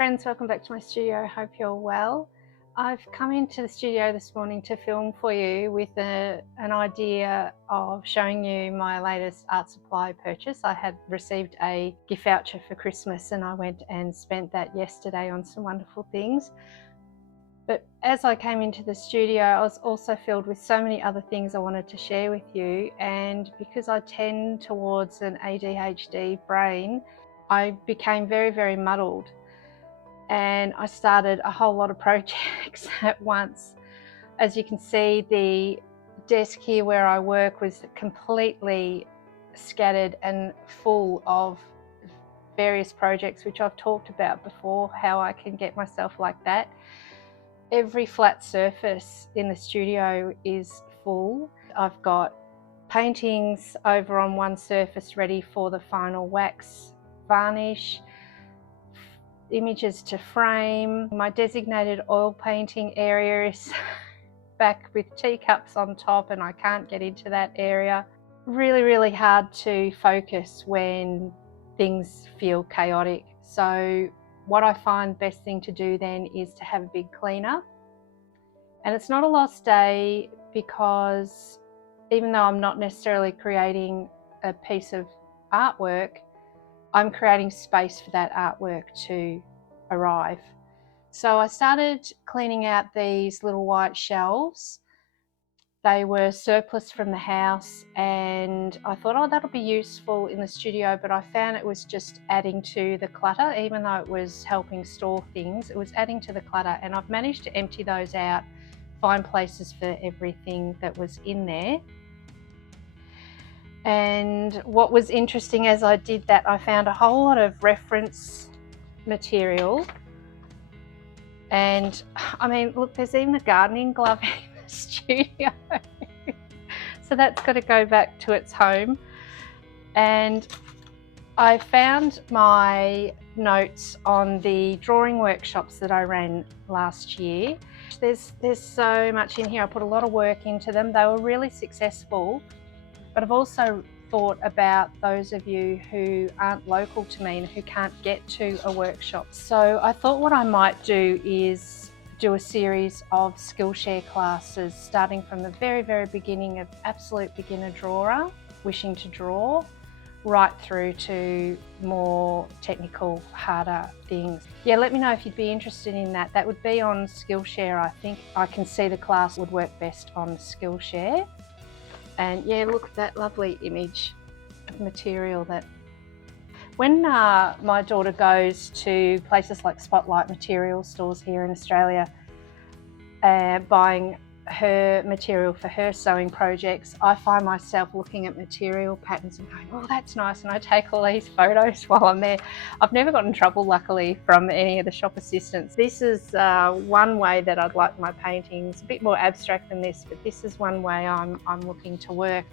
friends, welcome back to my studio. Hope you're well. I've come into the studio this morning to film for you with an idea of showing you my latest art supply purchase. I had received a gift voucher for Christmas and I went and spent that yesterday on some wonderful things. But as I came into the studio, I was also filled with so many other things I wanted to share with you, and because I tend towards an ADHD brain, I became very muddled. And I started a whole lot of projects at once. As you can see, the desk here where I work was completely scattered and full of various projects, which I've talked about before, how I can get myself like that. Every flat surface in the studio is full. I've got paintings over on one surface ready for the final wax varnish, images to frame. My designated oil painting area is back with teacups on top and I can't get into that area. Really hard to focus when things feel chaotic. So what I find best thing to do then is to have a big cleanup. And it's not a lost day, because even though I'm not necessarily creating a piece of artwork, I'm creating space for that artwork to arrive. So I started cleaning out these little white shelves. They were surplus from the house and I thought, oh, that'll be useful in the studio, but I found it was just adding to the clutter. Even though it was helping store things, it was adding to the clutter, and I've managed to empty those out, find places for everything that was in there. And what was interesting as I did that, I found a whole lot of reference material. And I mean, look, there's even a gardening glove in the studio. So that's got to go back to its home. And I found my notes on the drawing workshops that I ran last year. There's so much in here. I put a lot of work into them. They were really successful. But I've also thought about those of you who aren't local to me and who can't get to a workshop. So I thought what I might do is do a series of Skillshare classes, starting from the very beginning of absolute beginner drawer, wishing to draw, right through to more technical, harder things. Yeah, let me know if you'd be interested in that. That would be on Skillshare. I think I can see the class would work best on Skillshare. And yeah, look at that lovely image of material. That when my daughter goes to places like Spotlight material stores here in Australia, buying her material for her sewing projects, I find myself looking at material patterns and going, oh, that's nice, and I take all these photos while I'm there. I've never got in trouble, luckily, from any of the shop assistants. This is one way that I'd like my paintings, a bit more abstract than this, but this is one way I'm looking to work.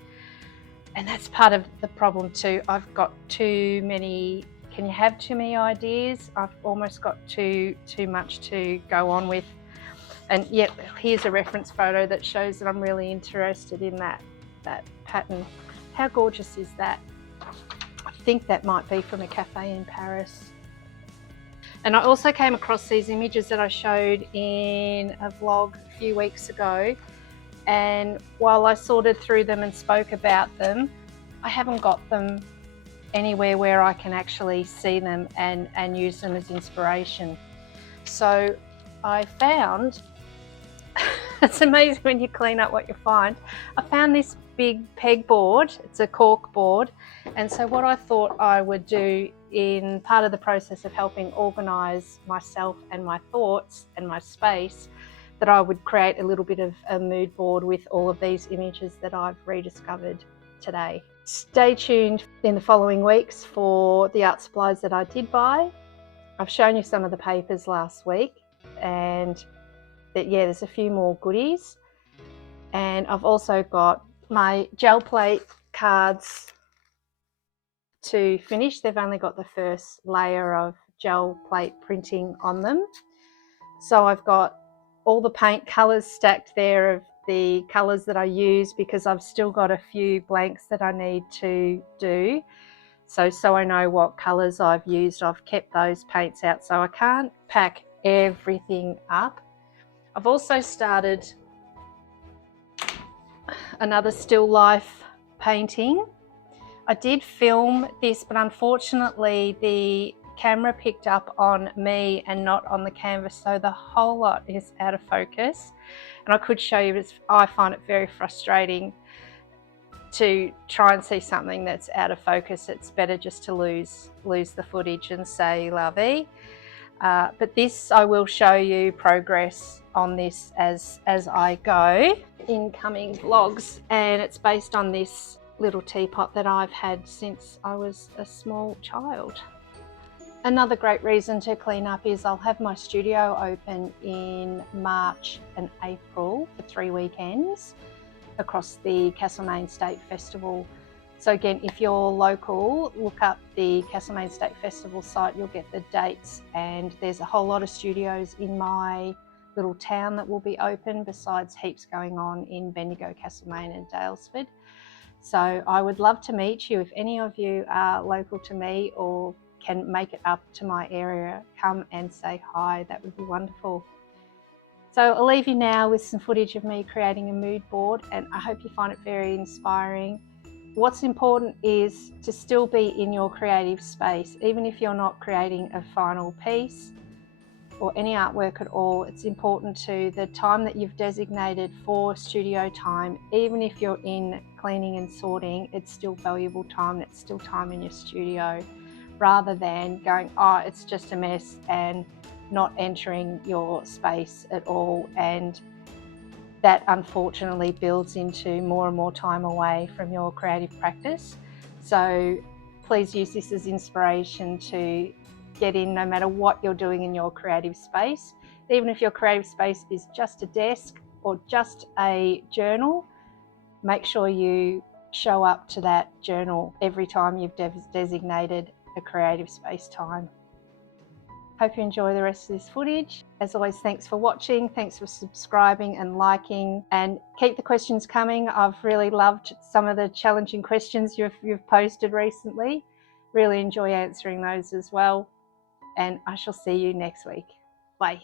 And that's part of the problem too. I've got too many, can you have too many ideas? I've almost got too much to go on with. And yet, here's a reference photo that shows that I'm really interested in that pattern. How gorgeous is that? I think that might be from a cafe in Paris. And I also came across these images that I showed in a vlog a few weeks ago. And while I sorted through them and spoke about them, I haven't got them anywhere where I can actually see them and use them as inspiration. So I found, it's amazing when you clean up what you find. I found this big pegboard. It's a cork board. And so what I thought I would do in part of the process of helping organise myself and my thoughts and my space, that I would create a little bit of a mood board with all of these images that I've rediscovered today. Stay tuned in the following weeks for the art supplies that I did buy. I've shown you some of the papers last week, and yeah, there's a few more goodies. And I've also got my gel plate cards to finish. They've only got the first layer of gel plate printing on them. So I've got all the paint colours stacked there of the colours that I use, because I've still got a few blanks that I need to do. So I know what colours I've used. I've kept those paints out, so I can't pack everything up. I've also started another still life painting. I did film this, but unfortunately the camera picked up on me and not on the canvas, so the whole lot is out of focus. And I could show you, but I find it very frustrating to try and see something that's out of focus. It's better just to lose the footage and say la vie. But this, I will show you progress on this as I go in coming vlogs, and it's based on this little teapot that I've had since I was a small child. Another great reason to clean up is I'll have my studio open in March and April for 3 weekends across the Castlemaine State Festival. So again, if you're local, look up the Castlemaine State Festival site, you'll get the dates, and there's a whole lot of studios in my little town that will be open, besides heaps going on in Bendigo, Castlemaine and Daylesford. So I would love to meet you. If any of you are local to me or can make it up to my area, come and say hi, that would be wonderful. So I'll leave you now with some footage of me creating a mood board, and I hope you find it very inspiring. What's important is to still be in your creative space. Even if you're not creating a final piece or any artwork at all, it's important to the time that you've designated for studio time. Even if you're in cleaning and sorting, it's still valuable time. It's still time in your studio, rather than going, oh, it's just a mess, and not entering your space at all. And that unfortunately builds into more and more time away from your creative practice. So please use this as inspiration to get in no matter what you're doing in your creative space. Even if your creative space is just a desk or just a journal, make sure you show up to that journal every time you've designated a creative space time. Hope you enjoy the rest of this footage. As always, thanks for watching, thanks for subscribing and liking, and keep the questions coming. I've really loved some of the challenging questions you've posted recently. Really enjoy answering those as well, and I shall see you next week. Bye.